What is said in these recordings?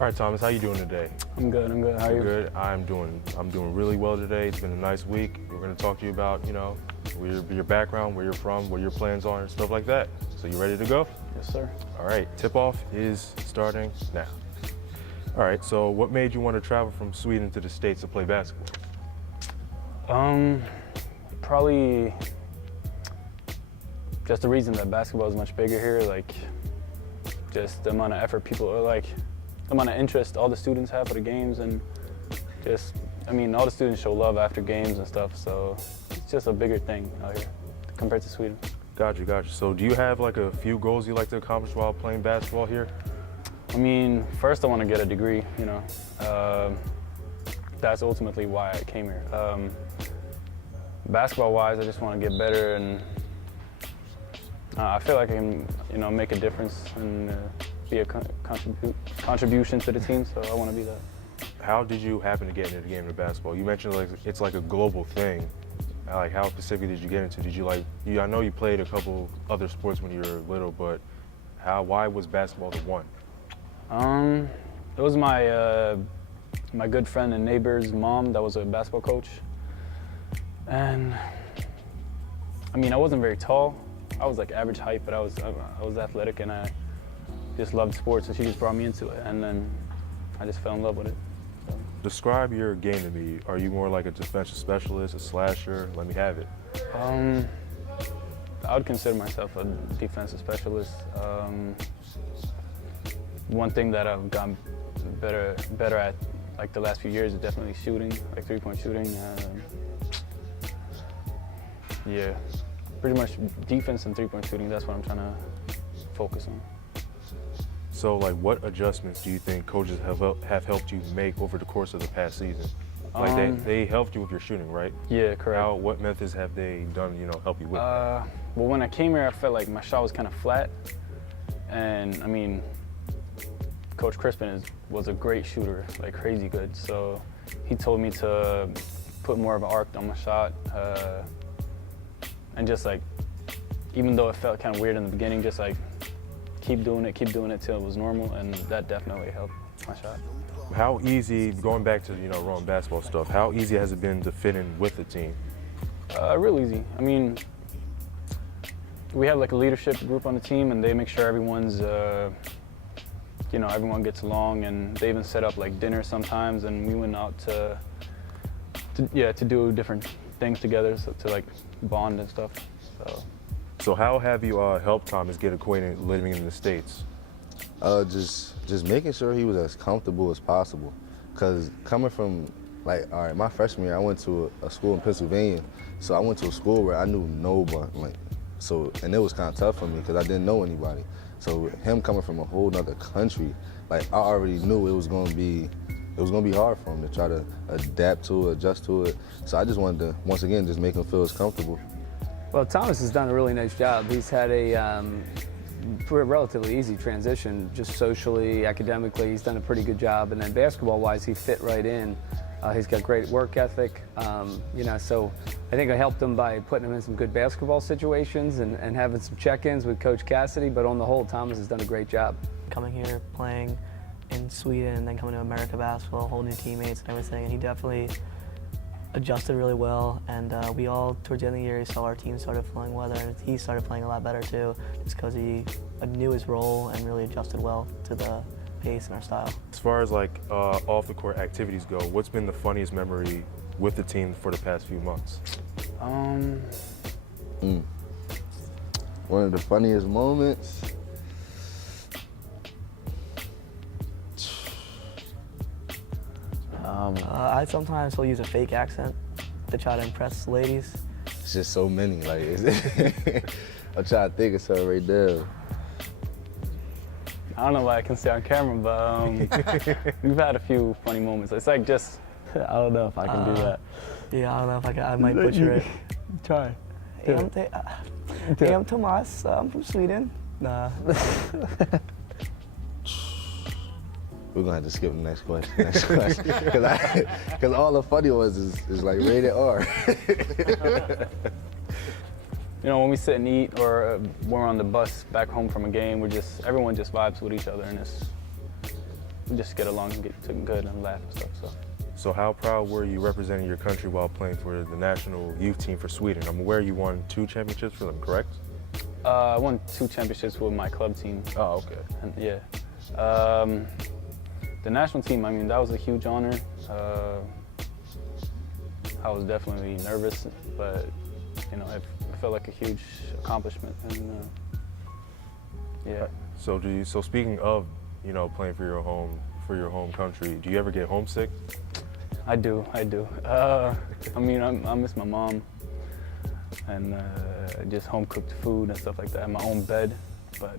All right, Thomas, how you doing today? I'm good. How are you? Good. I'm doing really well today. It's been a nice week. We're going to talk to you about, your background, where you're from, what your plans are, and stuff like that. So you ready to go? Yes, sir. All right, tip-off is starting now. All right, so what made you want to travel from Sweden to the States to play basketball? Probably just the reason that basketball is much bigger here, like just the amount of effort people are like, the amount of interest all the students have for the games, and just, all the students show love after games and stuff, so it's just a bigger thing out here compared to Sweden. Gotcha. So do you have like a few goals you like to accomplish while playing basketball here? First I want to get a degree, that's ultimately why I came here. Basketball-wise, I just want to get better, and I feel like I can, make a difference and be a contribution to the team, so I want to be that. How did you happen to get into the game of basketball? You mentioned it's like a global thing. Like, how specifically did you get into? Did you I know you played a couple other sports when you were little, but why was basketball the one? It was my good friend and neighbor's mom that was a basketball coach, and I wasn't very tall. I was like average height, but I was athletic, and I just loved sports, and she just brought me into it, and then I just fell in love with it. So. Describe your game to me. Are you more like a defensive specialist, a slasher? Let me have it. I would consider myself a defensive specialist. One thing that I've gotten better at, like the last few years, is definitely shooting, like three-point shooting. Yeah, pretty much defense and three-point shooting. That's what I'm trying to focus on. So, what adjustments do you think coaches have helped you make over the course of the past season? They helped you with your shooting, right? Yeah, correct. What methods have they done, help you with? Well, when I came here, I felt like my shot was kind of flat, and Coach Crispin was a great shooter, like crazy good. So he told me to put more of an arc on my shot, and just even though it felt kind of weird in the beginning, just keep doing it till it was normal, and that definitely helped my shot. How easy, going back to Rowan basketball stuff, how easy has it been to fit in with the team? Real easy. We have like a leadership group on the team, and they make sure everyone's everyone gets along, and they even set up like dinner sometimes, and we went out to do different things together, so to bond and stuff. So how have you helped Thomas get acquainted living in the States? Just making sure he was as comfortable as possible. Cause coming from my freshman year, I went to a school in Pennsylvania, so I went to a school where I knew nobody, and it was kind of tough for me because I didn't know anybody. So him coming from a whole nother country, I already knew it was gonna be hard for him to try to adapt to it, adjust to it. So I just wanted to, once again, just make him feel as comfortable. Well, Thomas has done a really nice job. He's had a relatively easy transition, just socially, academically. He's done a pretty good job, and then basketball-wise, he fit right in. He's got great work ethic, so I think I helped him by putting him in some good basketball situations and having some check-ins with Coach Cassidy, but on the whole, Thomas has done a great job. Coming here, playing in Sweden, and then coming to America basketball, whole new teammates and everything, and he definitely adjusted really well, and we all, towards the end of the year, saw our team started playing well, and he started playing a lot better too, just because he knew his role and really adjusted well to the pace and our style. As far as off-the-court activities go, what's been the funniest memory with the team for the past few months? One of the funniest moments. I sometimes will use a fake accent to try to impress ladies. It's just so many. I'm trying to think of something right now. I don't know what I can say on camera, but we've had a few funny moments. It's I don't know if I can do that. Yeah, I don't know if I might butcher it. Try. Hey, I'm Tomas. I'm from Sweden. Nah. We're gonna have to skip the next question. Because all the funny ones is rated R. When we sit and eat, or when we're on the bus back home from a game, everyone just vibes with each other, and we just get along and get good and laugh and stuff. So how proud were you representing your country while playing for the national youth team for Sweden? I'm aware you won 2 championships for them, correct? I won 2 championships with my club team. Oh, okay. And, yeah. The national team, I mean, that was a huge honor. I was definitely nervous, but you know, it felt like a huge accomplishment. And yeah. So speaking of, you know, playing for your home country, do you ever get homesick? I do. I mean, I miss my mom and just home cooked food and stuff like that, my own bed. But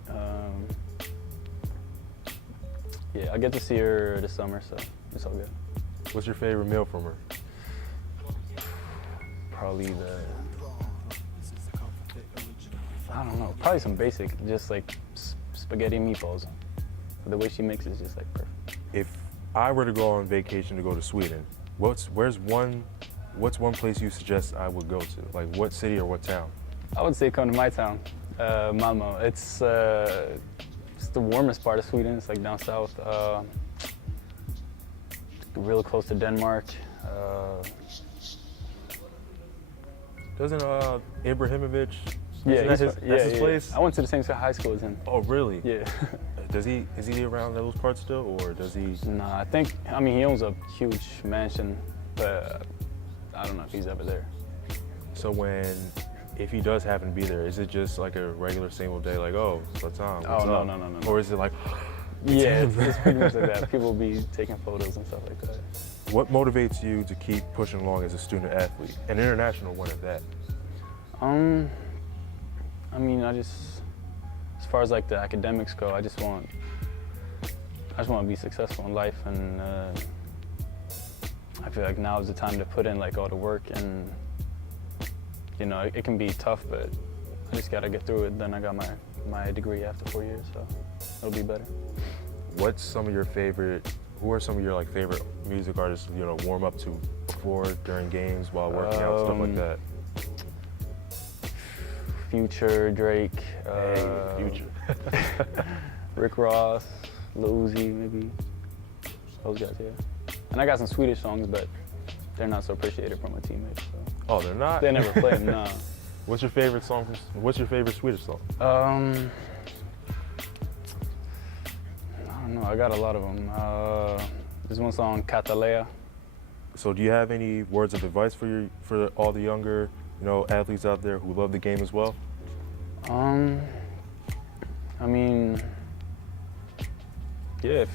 yeah, I get to see her this summer, so it's all good. What's your favorite meal from her? Probably I don't know, probably some basic, just like spaghetti and meatballs. The way she makes it is just like perfect. If I were to go on vacation to go to Sweden, what's one place you suggest I would go to? Like what city or what town? I would say come to my town, Malmö. It's the warmest part of Sweden. It's like down south, real close to Denmark. Doesn't Ibrahimovic? Yeah, that's his place. I went to the same high school as him. Oh, really? Yeah. Is he around those parts still, or does he? Nah, I mean, he owns a huge mansion, but I don't know if he's ever there. So if he does happen to be there, is it just like a regular single day, like, oh, what's Tom? Oh, no. Or is it like, yeah, it's pretty much like that. People will be taking photos and stuff like that. what motivates you to keep pushing along as a student athlete, an international one at that? I mean, as far as like the academics go, I just want to be successful in life, and I feel like now is the time to put in like all the work, and you know, it can be tough, but I just gotta get through it. Then I got my degree after 4 years, so it'll be better. Who are some of your like favorite music artists, you know, warm up to before, during games, while working out, stuff like that? Future, Drake, Future. Rick Ross, Lil Uzi, maybe. Those guys, yeah. And I got some Swedish songs, but they're not so appreciated from my teammates. So. Oh, they're not? They never play them, nah. What's your favorite song? What's your favorite Swedish song? I don't know, I got a lot of them. There's one song, Catalea. So do you have any words of advice for all the younger, you know, athletes out there who love the game as well? I mean, yeah,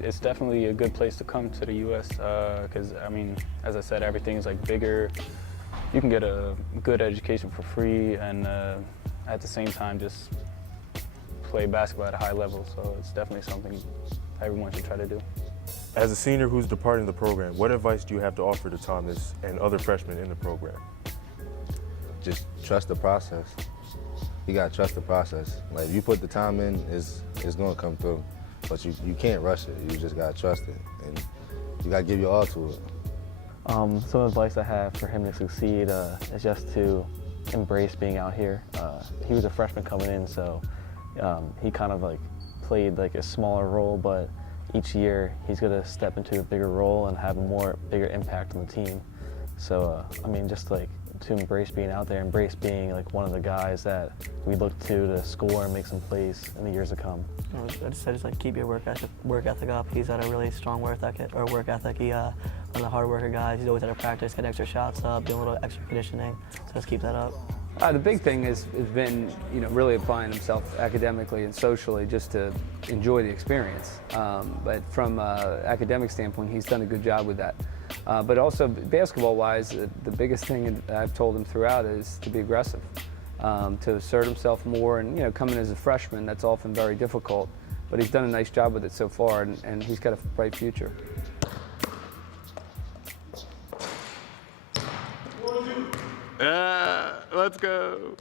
it's definitely a good place to come to the U.S. Because, I mean, as I said, everything is like bigger. You can get a good education for free, and at the same time just play basketball at a high level. So it's definitely something everyone should try to do. As a senior who's departing the program, what advice do you have to offer to Tomas and other freshmen in the program? Just trust the process. You gotta trust the process. Like, if you put the time in, it's gonna come through. But you can't rush it. You just gotta trust it, and you gotta give your all to it. Some advice I have for him to succeed is just to embrace being out here. He was a freshman coming in, so he kind of like played like a smaller role, but each year he's gonna step into a bigger role and have a bigger impact on the team. So I mean, just like to embrace being out there, embrace being like one of the guys that we look to score and make some plays in the years to come. I just like keep your work ethic up. He's got a really strong work ethic. He one of the hard worker guys. He's always at a practice, getting extra shots up, doing a little extra conditioning. So let's keep that up. The big thing has been, you know, really applying himself academically and socially just to enjoy the experience. But from an academic standpoint, he's done a good job with that. But also basketball-wise, the biggest thing I've told him throughout is to be aggressive, to assert himself more. And, you know, coming as a freshman, that's often very difficult. But he's done a nice job with it so far, and he's got a bright future. Let's go.